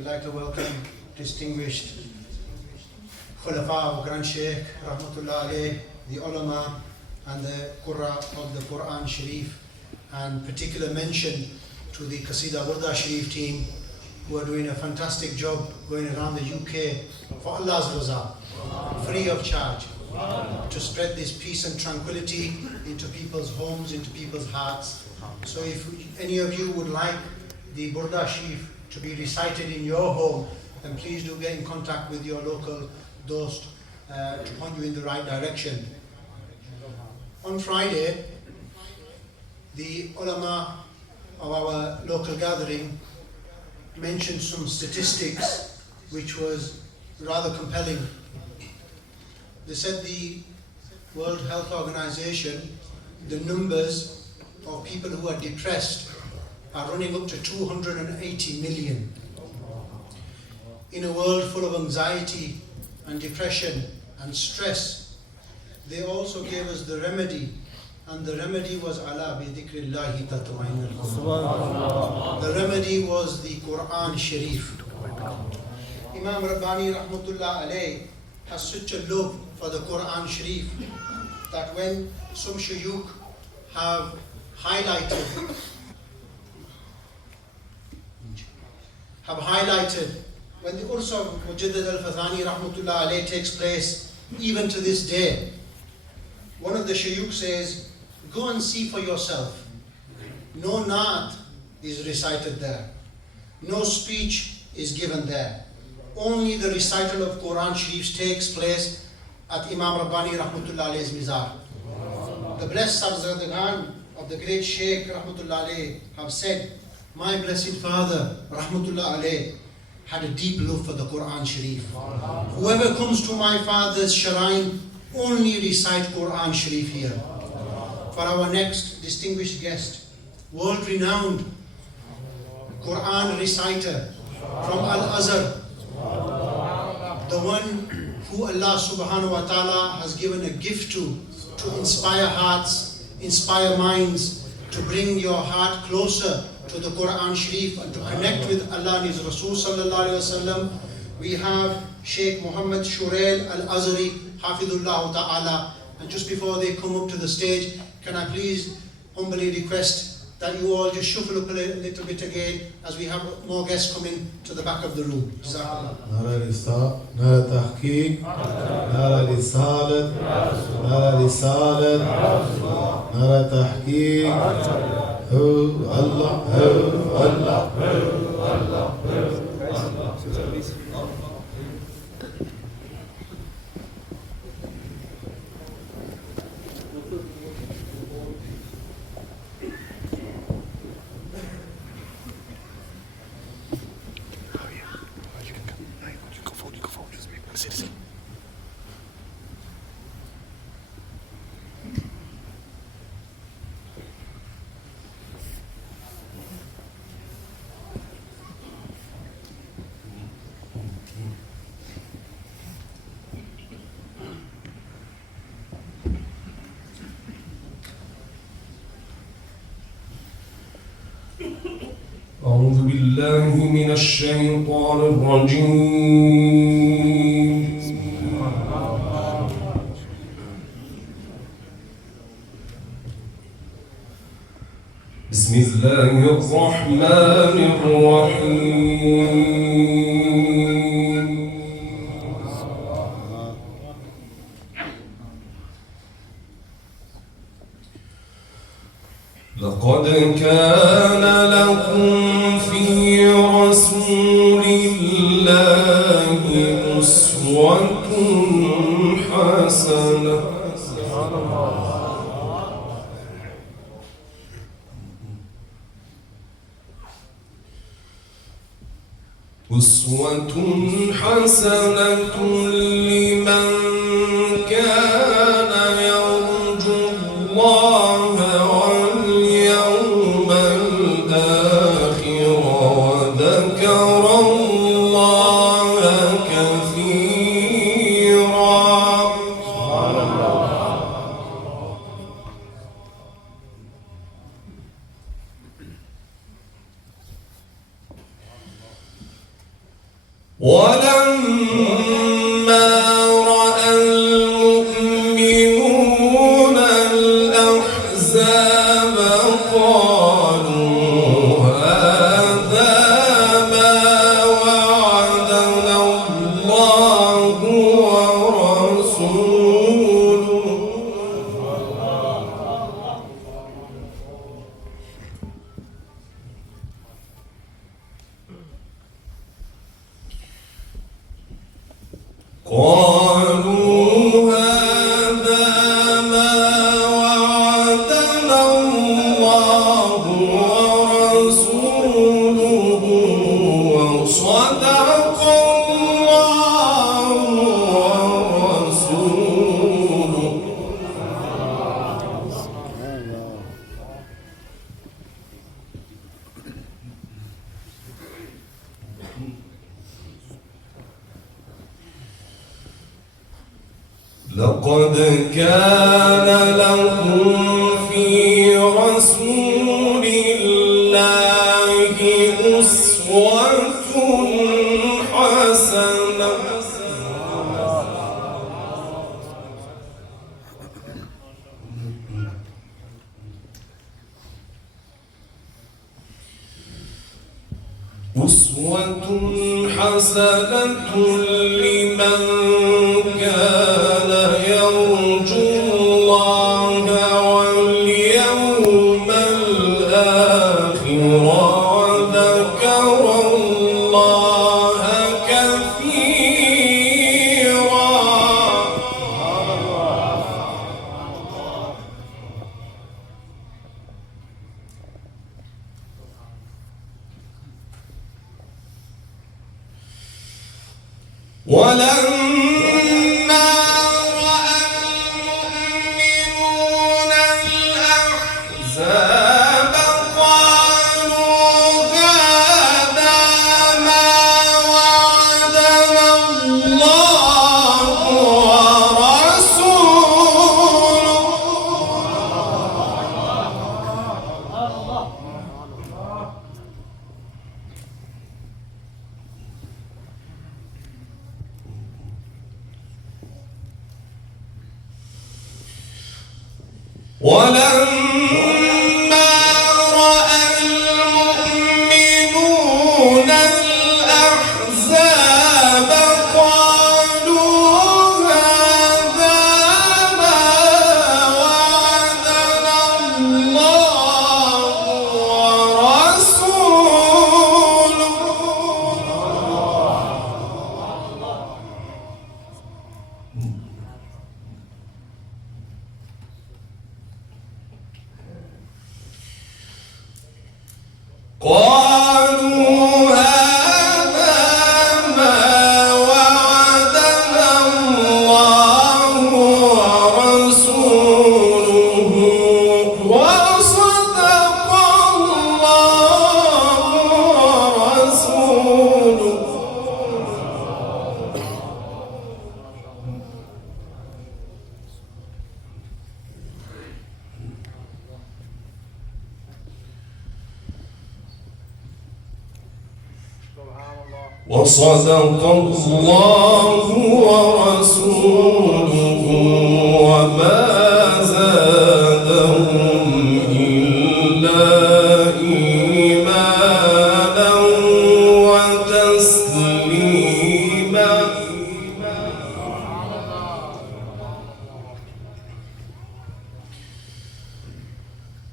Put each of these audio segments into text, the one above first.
we'd like to welcome distinguished Khulafa, Grand Sheikh, Rahmatullah alayh, the ulama and the Qurra of the Quran Sharif, and particular mention to the Qasida Burda Sharif team who are doing a fantastic job going around the UK for Allah's Raza, free of charge, to spread this peace and tranquility into people's homes, into people's hearts. So if any of you would like the Burda Sharif to be recited in your home, then please do get in contact with your local dost to point you in the right direction. On Friday, the ulama of our local gathering mentioned some statistics which was rather compelling. They said the World Health Organization, the numbers of people who are depressed are running up to 280 million. In a world full of anxiety and depression and stress, they also gave us the remedy, and the remedy was Ala bi dhikrillahi tatma'innul qulub. The remedy was the Quran Sharif. Imam Rabbani Rahmatullah alayh has such a love for the Quran Sharif that when some shuyukh have highlighted when the Urs of Mujaddid al-Fathani Rahmatullah alayh takes place, even to this day, one of the shuyukh says, go and see for yourself. No naat is recited there. No speech is given there. Only the recital of Quran Sharif takes place at Imam Rabbani Rahmatullah alayh's Mizar. The blessed Sarzadan of the great Sheikh Rahmatullah alayh have said, my blessed father Rahmatullah alayh had a deep love for the Quran Sharif. Whoever comes to my father's shrine, only recite Quran Sharif here. For our next distinguished guest, world-renowned Quran reciter from Al-Azhar, the one who Allah subhanahu wa ta'ala has given a gift to inspire hearts, inspire minds, to bring your heart closer to the Quran Sharif and to connect with Allah and His Rasul sallallahu alayhi wa sallam. We have Sheikh Muhammad Shurail Al-Azhari, Hafidullah Ta'ala. And just before they come up to the stage, can I please humbly request that you all just shuffle up a little bit again as we have more guests coming to the back of the room. نرى الإصلاح، نرى تحقيق، نرى رسالة، نرى رسالة، نرى تحقيق. هو الله، هو الله، هو الله، أعوذ بالله من الشيطان الرجيم. بسم الله الرحمن الرحيم. لقد كان لكم في رسول الله أسوة حسنة لمن كان يرجو الله واليوم الآخر وذكر الله كثيرا. ولما رأى المؤمنون الأحزاب قالوا هذا ما وعدنا الله ورسوله قالوا هذا ما وعدنا الله ورسوله وصدق الله ورسوله لقد كان لكم في رسول الله أسوة حسنة لمن كان يرجو الله واليوم الآخر وذكر الله كثيرا ولما رأى المؤمنون الأحزاب قالوا هذا ما وعدنا الله ورسوله ولما رأى المؤمنون الأحزاب قالوا هذا ما وعدنا الله ورسوله قالوا هذا ما وعدنا الله ورسوله وصدق الله ورسوله وصدق الله ورسوله وما زادهم إلا إيمانا وتسليما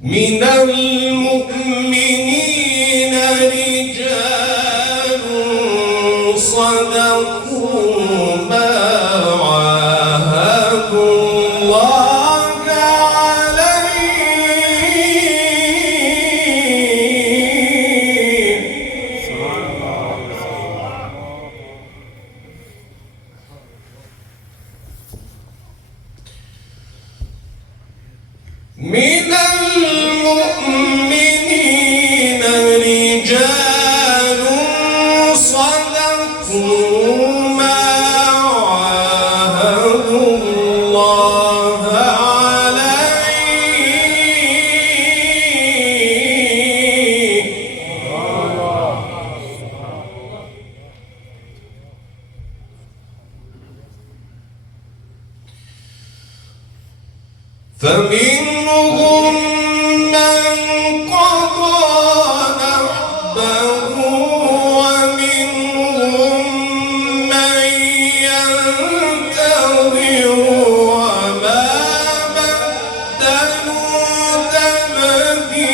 من المؤمنين رجال صدقوا ما عاهدوا الله عليه من المؤمنين رجال صدقوا ما عاهدوا الله عليه فمنهم من قضى نحبه ومنهم من ينتظر وما بدلوا تبديلا.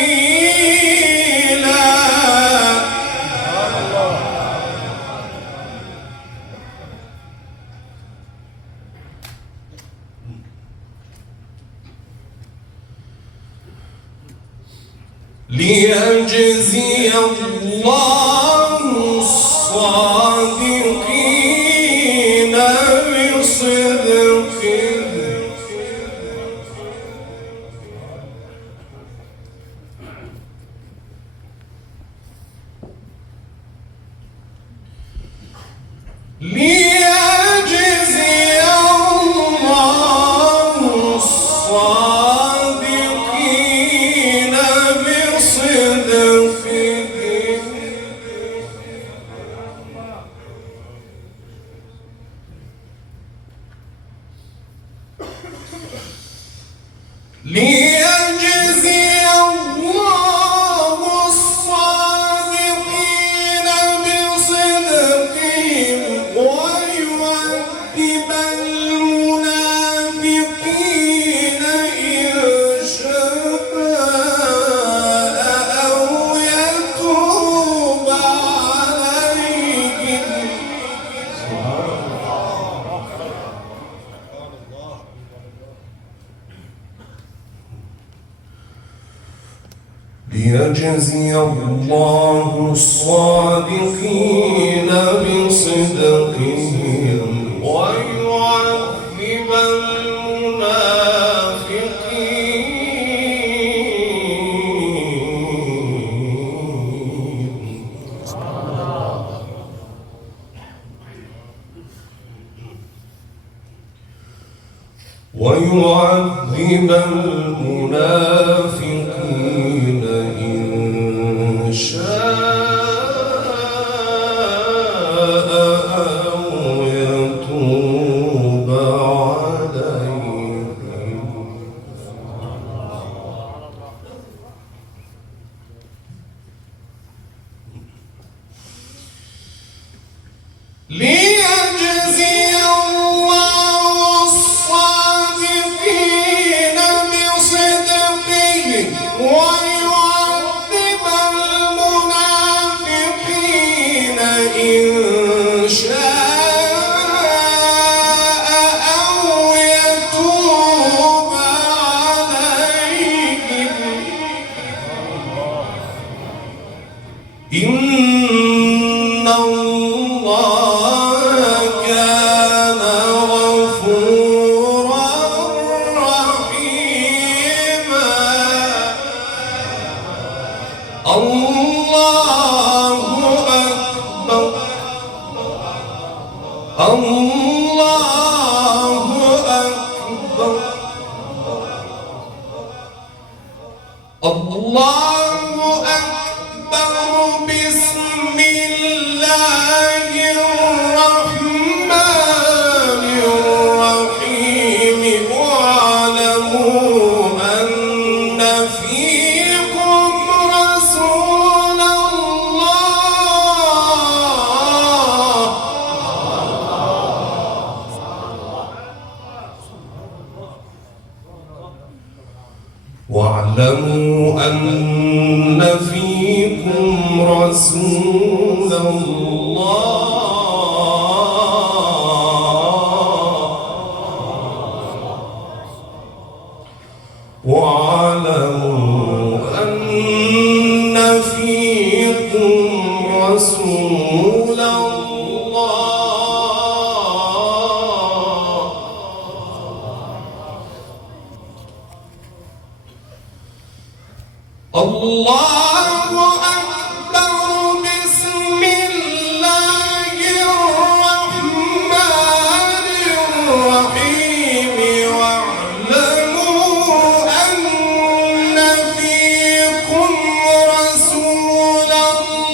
ليجزي الله الصادقين بصدقهم ليجزي الله الصادقين بصدقهم ليجزي الله الصادقين بصدقهم ويعذب المنافقين إن شاء أو يتوب عليهم. ليجزي الله الصادقين بصدقهم ويعذب المنافقين المنافقين إن شاء أو يتوب عليهم. ليجزي الله الصادقين بصدقهم ويعذب المنافقين إن شاء أو يتوب عليهم. إن الله كان غفورا رحيما. الله أكبر الله أكبر الله أكبر. بسم الله الرحمن الرحيم. واعلموا أن فيكم رسول الله واعلموا أن فيكم رسول الله واعلموا أن فيكم رسول الله. الله أكبر. بسم الله الرحمن الرحيم. واعلموا أن فيكم رسول الله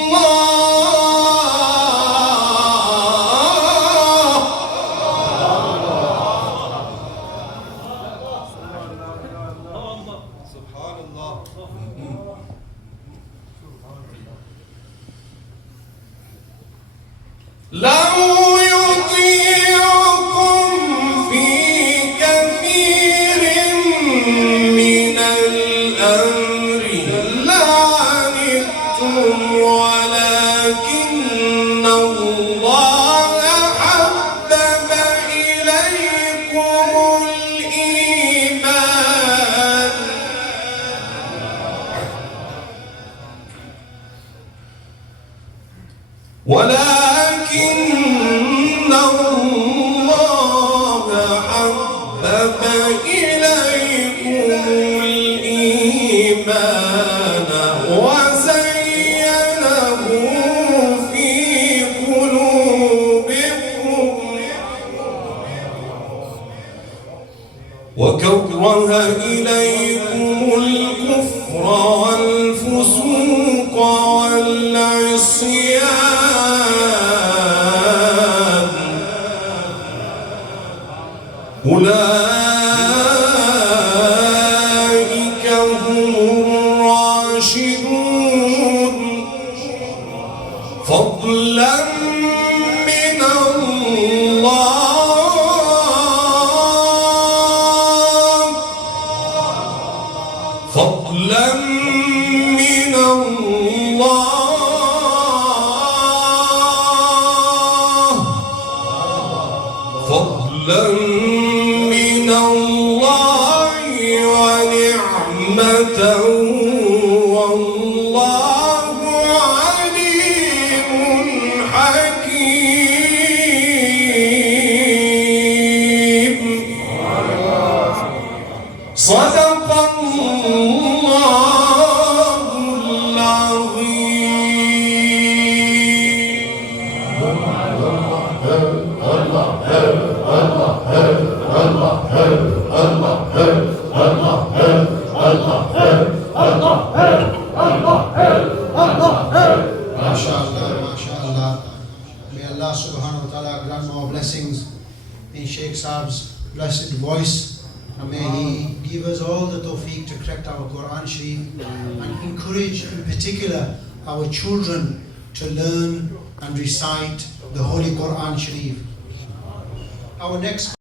وكره إليكم الكفر والفسوق والعصيان أولئك هم الراشدون فضلا من الله فضلا من الله فضلا من الله ونعمة والله عليم حكيم صدق الله العظيم. MashaAllah, MashaAllah. May Allah subhanahu wa ta'ala grant more blessings in Sheikh Saab's blessed voice. And may He give us all the tawfiq to correct our Quran Sharif and encourage in particular our children to learn and recite the Holy Quran Sharif. Our next